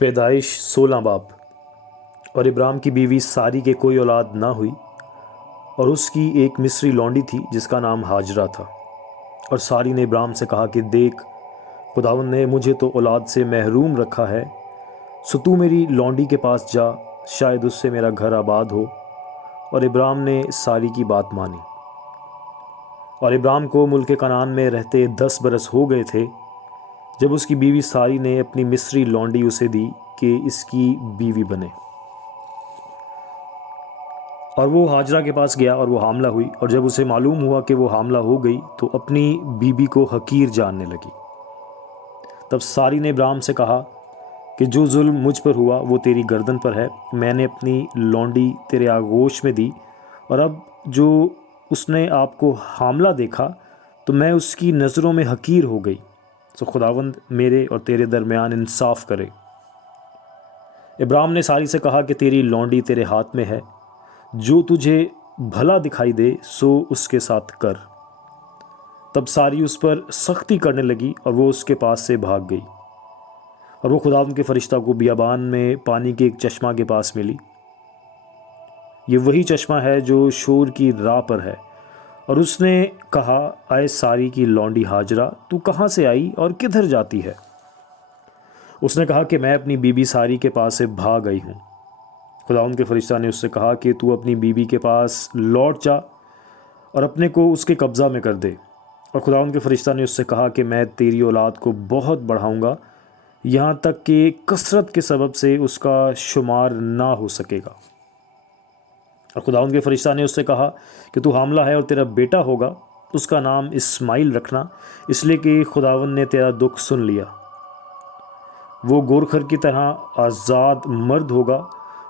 پیدائش 16 باب۔ اور ابرام کی بیوی ساری کے کوئی اولاد نہ ہوئی، اور اس کی ایک مصری لونڈی تھی جس کا نام ہاجرہ تھا۔ اور ساری نے ابرام سے کہا کہ دیکھ، خداوند نے مجھے تو اولاد سے محروم رکھا ہے، سو تو میری لونڈی کے پاس جا، شاید اس سے میرا گھر آباد ہو۔ اور ابرام نے ساری کی بات مانی۔ اور ابرام کو ملک کنعان میں رہتے 10 برس ہو گئے تھے جب اس کی بیوی ساری نے اپنی مصری لونڈی اسے دی کہ اس کی بیوی بنے۔ اور وہ ہاجرہ کے پاس گیا اور وہ حاملہ ہوئی، اور جب اسے معلوم ہوا کہ وہ حاملہ ہو گئی تو اپنی بیوی کو حقیر جاننے لگی۔ تب ساری نے ابرام سے کہا کہ جو ظلم مجھ پر ہوا وہ تیری گردن پر ہے، میں نے اپنی لونڈی تیرے آغوش میں دی، اور اب جو اس نے آپ کو حاملہ دیکھا تو میں اس کی نظروں میں حقیر ہو گئی، سو خداوند میرے اور تیرے درمیان انصاف کرے۔ ابرام نے ساری سے کہا کہ تیری لونڈی تیرے ہاتھ میں ہے، جو تجھے بھلا دکھائی دے سو اس کے ساتھ کر۔ تب ساری اس پر سختی کرنے لگی اور وہ اس کے پاس سے بھاگ گئی۔ اور وہ خداوند کے فرشتہ کو بیابان میں پانی کے ایک چشمہ کے پاس ملی۔ یہ وہی چشمہ ہے جو شور کی راہ پر ہے۔ اور اس نے کہا، اے ساری کی لونڈی ہاجرہ، تو کہاں سے آئی اور کدھر جاتی ہے؟ اس نے کہا کہ میں اپنی بیوی ساری کے پاس سے بھاگ گئی ہوں۔ خداوند کے فرشتہ نے اس سے کہا کہ تو اپنی بیوی کے پاس لوٹ جا اور اپنے کو اس کے قبضہ میں کر دے۔ اور خداوند کے فرشتہ نے اس سے کہا کہ میں تیری اولاد کو بہت بڑھاؤں گا، یہاں تک کہ کثرت کے سبب سے اس کا شمار نہ ہو سکے گا۔ اور خداوند کے فرشتہ نے اس سے کہا کہ تو حاملہ ہے اور تیرا بیٹا ہوگا، اس کا نام اسماعیل رکھنا، اس لیے کہ خداوند نے تیرا دکھ سن لیا۔ وہ گورکھر کی طرح آزاد مرد ہوگا،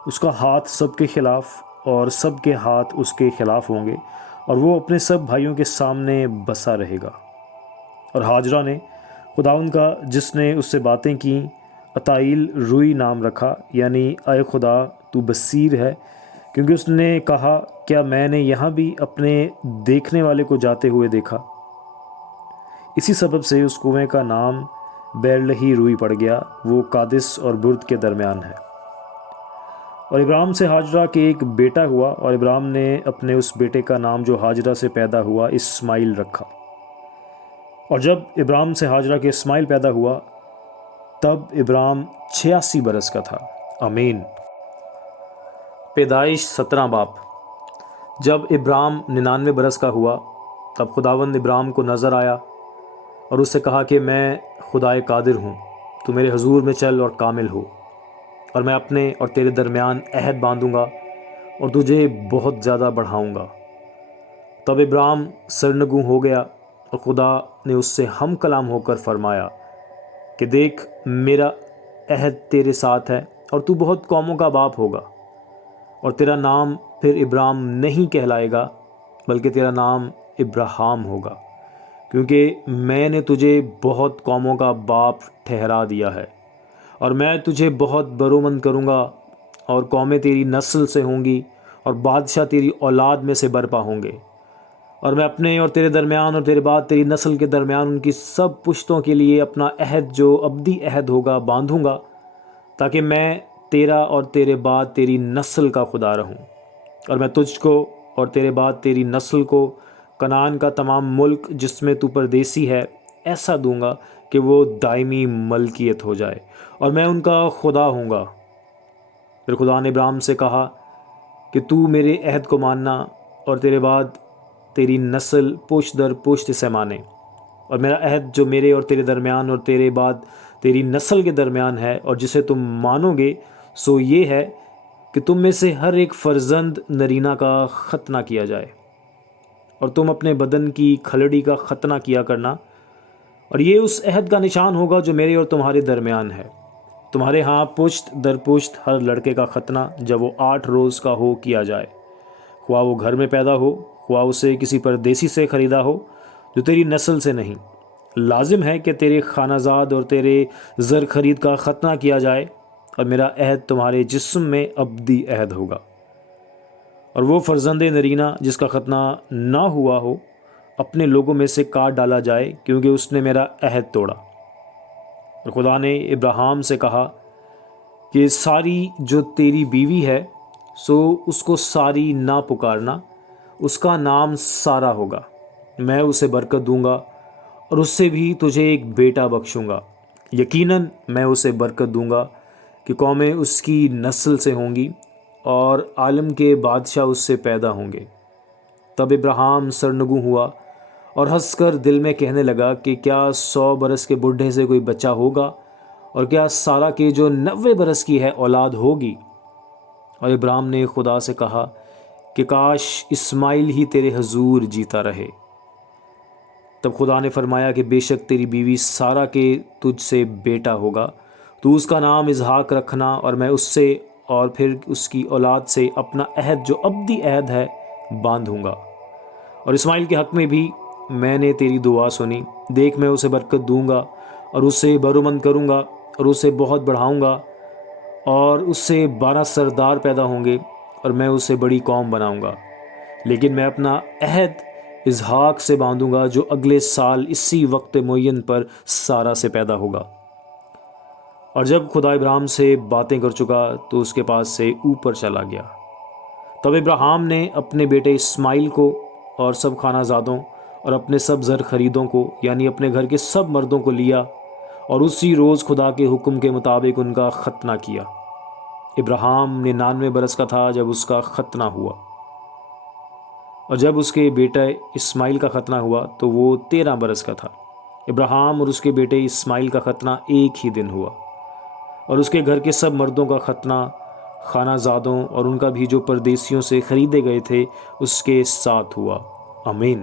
اس کا ہاتھ سب کے خلاف اور سب کے ہاتھ اس کے خلاف ہوں گے، اور وہ اپنے سب بھائیوں کے سامنے بسا رہے گا۔ اور ہاجرہ نے خداوند کا جس نے اس سے باتیں کیں عطائیل روئی نام رکھا، یعنی اے خدا تو بصیر ہے، کیونکہ اس نے کہا کیا میں نے یہاں بھی اپنے دیکھنے والے کو جاتے ہوئے دیکھا؟ اسی سبب سے اس کنویں کا نام بیرلہی روئی پڑ گیا، وہ قادس اور برد کے درمیان ہے۔ اور ابرام سے ہاجرہ کے ایک بیٹا ہوا، اور ابرام نے اپنے اس بیٹے کا نام جو ہاجرہ سے پیدا ہوا اسماعیل رکھا۔ اور جب ابرام سے ہاجرہ کے اسماعیل پیدا ہوا تب ابرام 86 برس کا تھا۔ آمین۔ پیدائش 17 باب۔ جب ابرام 99 برس کا ہوا تب خداوند ابرام کو نظر آیا اور اس سے کہا کہ میں خدائے قادر ہوں، تو میرے حضور میں چل اور کامل ہو، اور میں اپنے اور تیرے درمیان عہد باندھوں گا اور تجھے بہت زیادہ بڑھاؤں گا۔ تب ابرام سرنگوں ہو گیا، اور خدا نے اس سے ہم کلام ہو کر فرمایا کہ دیکھ، میرا عہد تیرے ساتھ ہے اور تو بہت قوموں کا باپ ہوگا، اور تیرا نام پھر ابرام نہیں کہلائے گا بلکہ تیرا نام ابراہام ہوگا، کیونکہ میں نے تجھے بہت قوموں کا باپ ٹھہرا دیا ہے، اور میں تجھے بہت برومند کروں گا، اور قومیں تیری نسل سے ہوں گی اور بادشاہ تیری اولاد میں سے برپا ہوں گے، اور میں اپنے اور تیرے درمیان اور تیرے بعد تیری نسل کے درمیان ان کی سب پشتوں کے لیے اپنا عہد جو ابدی عہد ہوگا باندھوں گا، تاکہ میں تیرا اور تیرے بعد تیری نسل کا خدا رہوں، اور میں تجھ کو اور تیرے بعد تیری نسل کو کنعان کا تمام ملک جس میں تو پردیسی ہے ایسا دوں گا کہ وہ دائمی ملکیت ہو جائے، اور میں ان کا خدا ہوں گا۔ پھر خدا نے ابرام سے کہا کہ تو میرے عہد کو ماننا اور تیرے بعد تیری نسل پشت در پشت سے مانے، اور میرا عہد جو میرے اور تیرے درمیان اور تیرے بعد تیری نسل کے درمیان ہے اور جسے تم مانو گے، سو یہ ہے کہ تم میں سے ہر ایک فرزند نرینہ کا ختنہ کیا جائے، اور تم اپنے بدن کی کھلڑی کا ختنہ کیا کرنا، اور یہ اس عہد کا نشان ہوگا جو میرے اور تمہارے درمیان ہے۔ تمہارے ہاں پشت در پشت ہر لڑکے کا ختنہ جب وہ 8 روز کا ہو کیا جائے، خواہ وہ گھر میں پیدا ہو، خواہ اسے کسی پردیسی سے خریدا ہو جو تیری نسل سے نہیں۔ لازم ہے کہ تیرے خانہ زاد اور تیرے زر خرید کا ختنہ کیا جائے، اور میرا عہد تمہارے جسم میں ابدی عہد ہوگا۔ اور وہ فرزند نرینہ جس کا ختنہ نہ ہوا ہو اپنے لوگوں میں سے کاٹ ڈالا جائے، کیونکہ اس نے میرا عہد توڑا۔ اور خدا نے ابراہیم سے کہا کہ ساری جو تیری بیوی ہے سو اس کو ساری نہ پکارنا، اس کا نام سارا ہوگا، میں اسے برکت دوں گا اور اس سے بھی تجھے ایک بیٹا بخشوں گا، یقیناً میں اسے برکت دوں گا کہ قومیں اس کی نسل سے ہوں گی اور عالم کے بادشاہ اس سے پیدا ہوں گے۔ تب ابراہیم سرنگوں ہوا اور ہنس کر دل میں کہنے لگا کہ کیا 100 برس کے بوڑھے سے کوئی بچہ ہوگا، اور کیا سارا کے جو 90 برس کی ہے اولاد ہوگی؟ اور ابراہیم نے خدا سے کہا کہ کاش اسماعیل ہی تیرے حضور جیتا رہے۔ تب خدا نے فرمایا کہ بے شک تیری بیوی سارا کے تجھ سے بیٹا ہوگا، تو اس کا نام اسحاق رکھنا، اور میں اس سے اور پھر اس کی اولاد سے اپنا عہد جو ابدی عہد ہے باندھوں گا۔ اور اسماعیل کے حق میں بھی میں نے تیری دعا سنی، دیکھ میں اسے برکت دوں گا اور اسے برومند کروں گا اور اسے بہت بڑھاؤں گا، اور اس سے 12 سردار پیدا ہوں گے اور میں اسے بڑی قوم بناؤں گا، لیکن میں اپنا عہد اسحاق سے باندھوں گا جو اگلے سال اسی وقت معین پر سارا سے پیدا ہوگا۔ اور جب خدا ابراہیم سے باتیں کر چکا تو اس کے پاس سے اوپر چلا گیا۔ تب ابراہیم نے اپنے بیٹے اسماعیل کو اور سب خانہ زادوں اور اپنے سب زر خریدوں کو، یعنی اپنے گھر کے سب مردوں کو لیا، اور اسی روز خدا کے حکم کے مطابق ان کا ختنہ کیا۔ ابراہیم 99 برس کا تھا جب اس کا ختنہ ہوا، اور جب اس کے بیٹے اسماعیل کا ختنہ ہوا تو وہ 13 برس کا تھا۔ ابراہیم اور اس کے بیٹے اسماعیل کا ختنہ ایک ہی دن ہوا، اور اس کے گھر کے سب مردوں کا ختنہ خانہ زادوں اور ان کا بھی جو پردیسیوں سے خریدے گئے تھے اس کے ساتھ ہوا۔ آمین۔